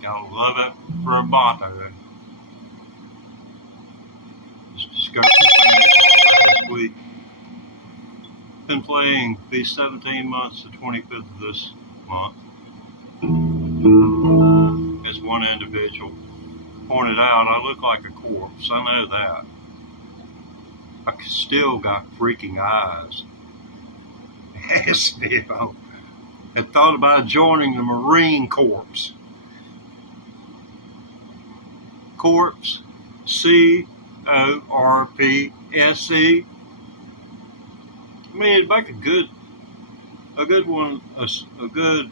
Gotta love it for a motto. Just discovered last week. Been playing these 17 months, the 25th of this month. As one individual pointed out, I look like a corpse. I know that. I still got freaking eyes. As if I had thought about joining the Marine Corps. Corpse, C-O-R-P-S-E. I mean, it'd make a good one, a good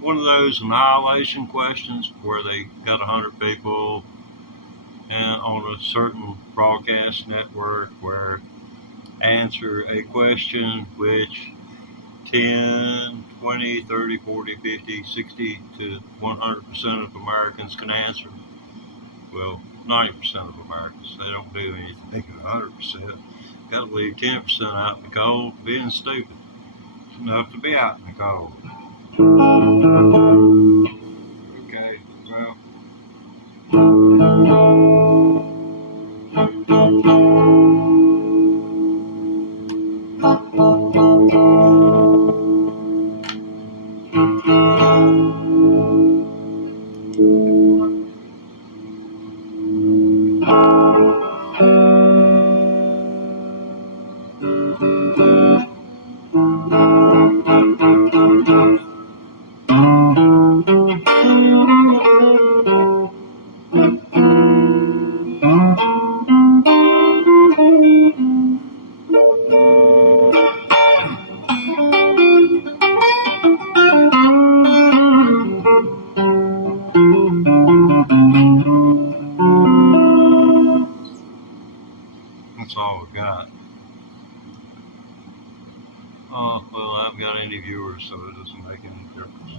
one of those annihilation questions where they got 100 people and on a certain broadcast network where answer a question which 10, 20, 30, 40, 50, 60 to 100% of Americans can answer. Well, 90% of Americans, they don't do anything 100%. Got to leave 10% out in the cold, being stupid. It's enough to be out in the cold. Okay, well. That's all we got. Oh, well, I haven't got any viewers, so it doesn't make any difference.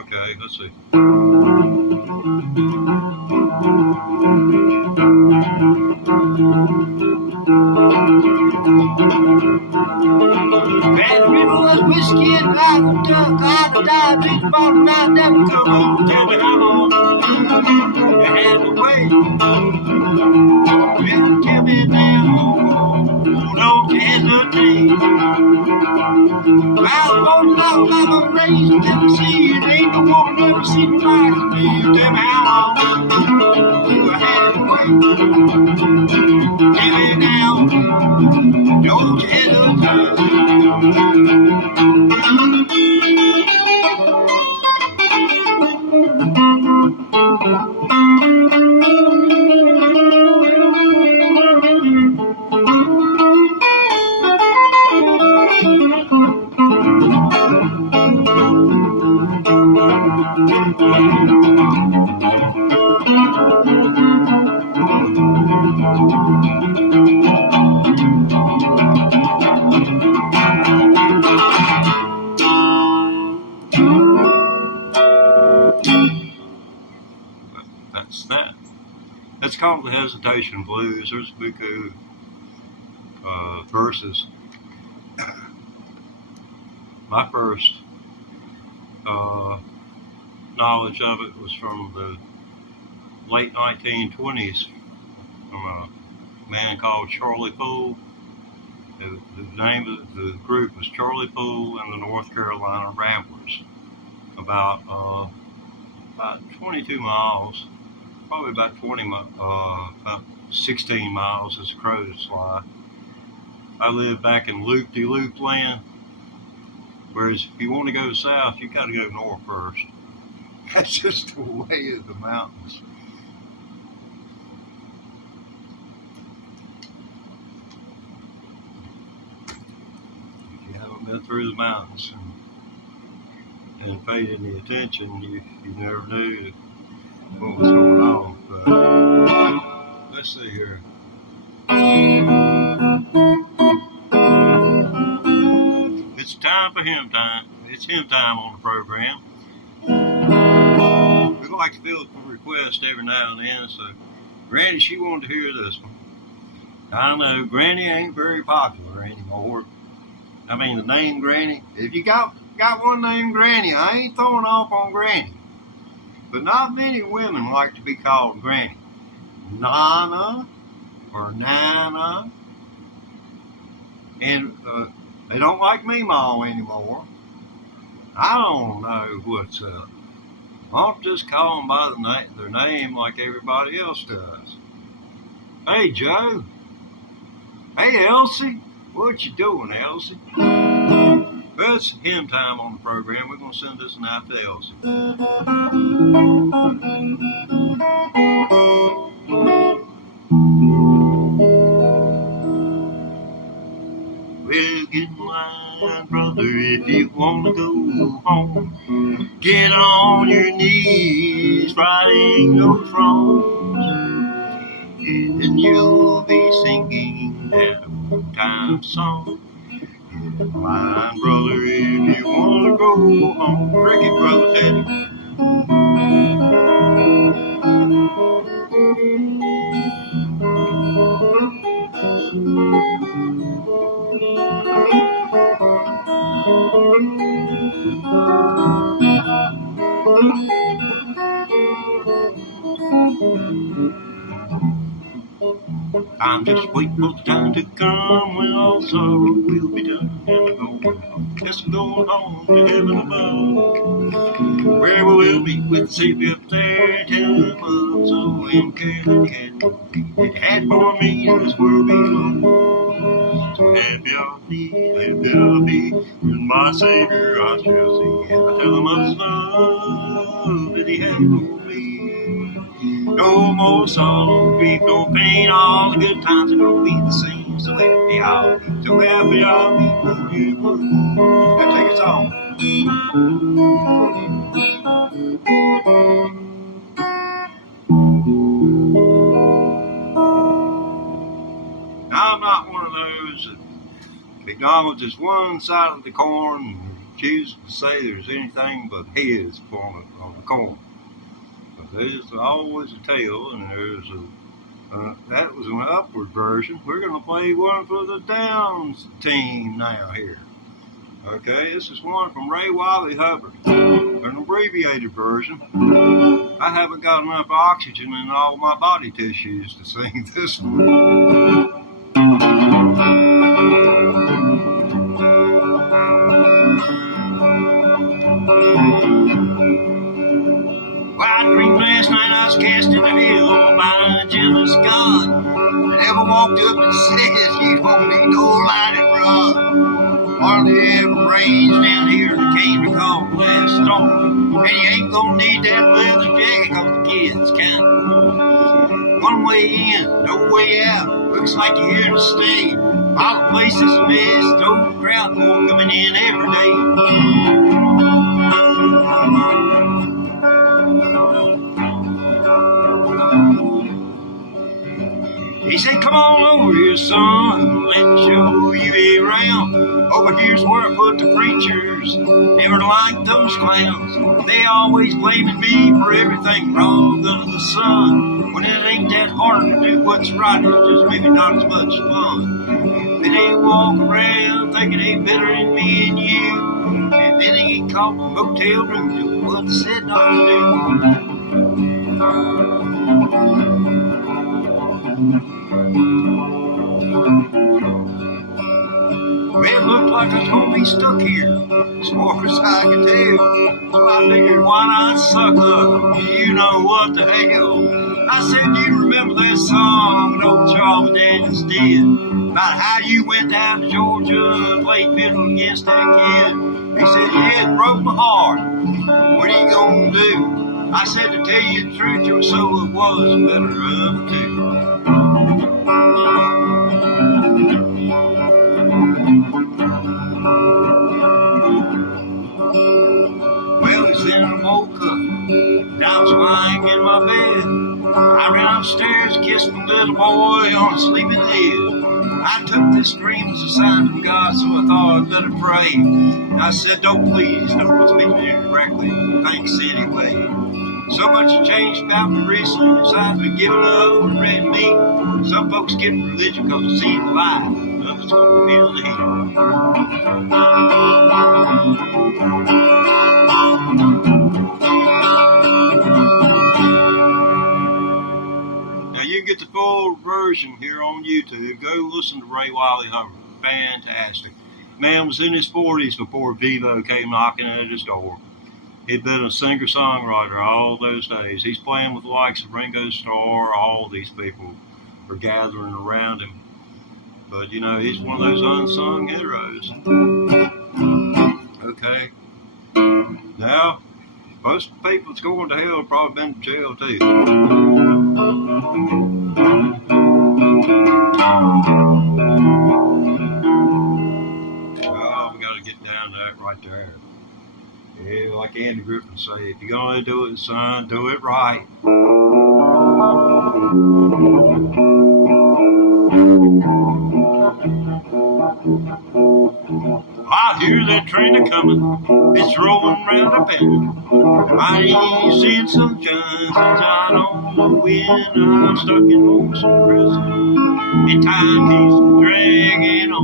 Okay, let's see. And the river was whiskey and bottle duck. I had to die, drink the bottle, now never come home. Tell me how long you had to wait. Well, tell me now, don't hesitate. Well, born and all I'm raised in Tennessee. It ain't no woman ever seen me like me. Tell me how long you had to wait. Tell me now, don't hesitate. That's that. That's called the Hesitation Blues. There's Buku verses. My first knowledge of it was from the late 1920s from a man called Charlie Poole. The name of the group was Charlie Poole and the North Carolina Ramblers. About 22 miles, probably about 16 miles as crows fly. I lived back in Loop-de-Loop land, Whereas if you want to go south, you got to go north first. That's just the way of the mountains. If you haven't been through the mountains and paid any attention, you never knew what was going on. But let's see here. It's time for hymn time. It's hymn time on the program. We like to fill a request every now and then, so Granny, she wanted to hear this one. I know Granny ain't very popular anymore. I mean, the name Granny, if you got one named Granny, I ain't throwing off on Granny. But not many women like to be called Granny. Nana or Nana. And they don't like Meemaw anymore. I don't know what's up. I'll just call them by their name like everybody else does. Hey, Joe. Hey, Elsie. What you doing, Elsie? Well, it's hymn time on the program. We're going to send this one out to Elsie. Well, get in line, brother, if you want to go home. Get on your knees, righting those wrongs. And you'll be singing that old-time song. Get in line, brother, if you want to go home. Cricket, brother, Teddy. I'm just waiting for the time to come when all sorrow will be done and we're going home. Yes, we're going home to heaven above, where we will meet with Savior up there and tell him of so in care that he had for me in this world below. So happy I'll be with my Savior I shall see, and I tell him of his love that he had for me. No more sorrow, grief, no pain, all the good times are gonna be the same. So happy I'll be, so happy I'll be forever. Now take us home. Now, I'm not one of those that acknowledges one side of the corn and chooses to say there's anything but heads on the corn. There's always a tail, and there's that was an upward version. We're going to play one for the Downs team now here. Okay, this is one from Ray Wiley Hubbard, an abbreviated version. I haven't got enough oxygen in all my body tissues to sing this one. I dreamed last night I was cast in a hill by a jealous God that ever walked up and said you don't need no lightning rod. Hardly ever rains down here that came to call the last storm, and you ain't gonna need that leather jacket cause the kid's kind of warm. One way in, no way out, looks like you're here to stay. All the place is a mess, no crowd more coming in every day. He said, come on over here, son, let me show you around. Over here's where I put the preachers, never liked those clowns. They always blaming me for everything wrong under the sun. When it ain't that hard to do what's right, it's just maybe not as much fun. They ain't walk around thinking they better than me and you, and then they ain't caught the motel room doing what they said not to do. Well, it looked like I was gonna be stuck here, as far as I could tell. So I figured, why not suck up? You know what the hell? I said, do you remember that song that old Charles Daniels did about how you went down to Georgia and played fiddle against that kid? He said, yeah, it broke my heart. What are you gonna do? I said, to tell you the truth, your soul was better of two. Well, he then I woke up, and I was lying in my bed. I ran upstairs, kissed the little boy on a sleeping head. I took this dream as a sign from God, so I thought I'd better pray. And I said, don't speak to me directly. Thanks anyway. So much has changed about me recently. Besides me giving up and red meat. Some folks get religion because they see the light. Others gonna feel the heat. Now you can get the full version here on YouTube. Go listen to Ray Wiley Hubbard. Fantastic. Man was in his 40s before Vivo came knocking at his door. He'd been a singer-songwriter all those days. He's playing with the likes of Ringo Starr. All these people are gathering around him. But, you know, he's one of those unsung heroes. Okay. Now, most people that's going to hell have probably been to jail, too. Oh, we got to get down to that right there. Yeah, like Andy Griffin say, if you're going to do it, son, do it right. I hear that train a-coming, it's rolling round a bend. I ain't seen sunshine since I don't know when. I'm stuck in Folsom Prison, and time keeps dragging on.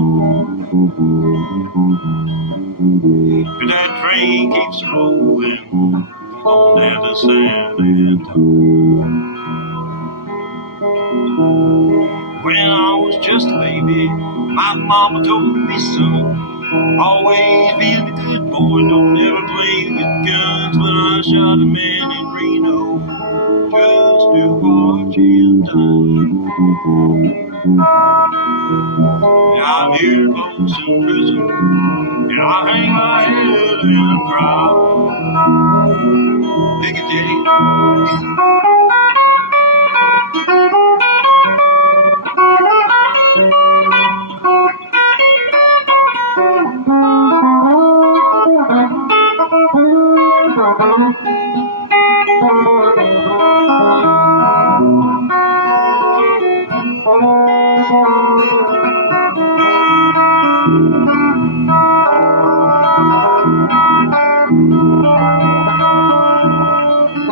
But that train keeps rolling on down to San Antonio. When I was just a baby, my mama told me, son, always be the good boy, don't ever play with guns. When I shot a man in Reno, just to watch him die. Now I'm here in Folsom Prison, and I hang my head and cry. Take it, Daddy.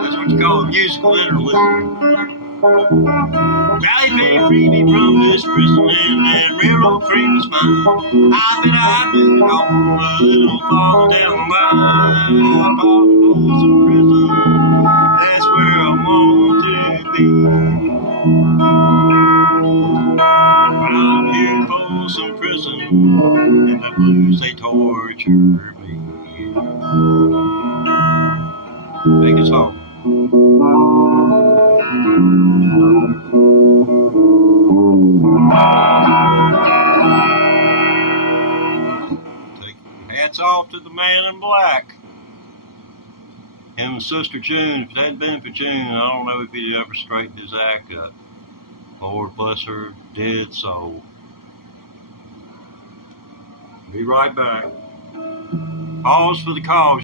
That's what you call musical interlude. Valley Bay freed me from this prison, and that railroad train was mine. I bet I'd been gone a little farther down the line. I thought it was a prison, that's where I want to be. But I'm here in Folsom Prison, and the blues, they torture me. Take us home. Hats off to the man in black. Him and Sister June. If it hadn't been for June, I don't know if he'd ever straightened his act up. Lord bless her dead soul. Be right back. Pause for the cause.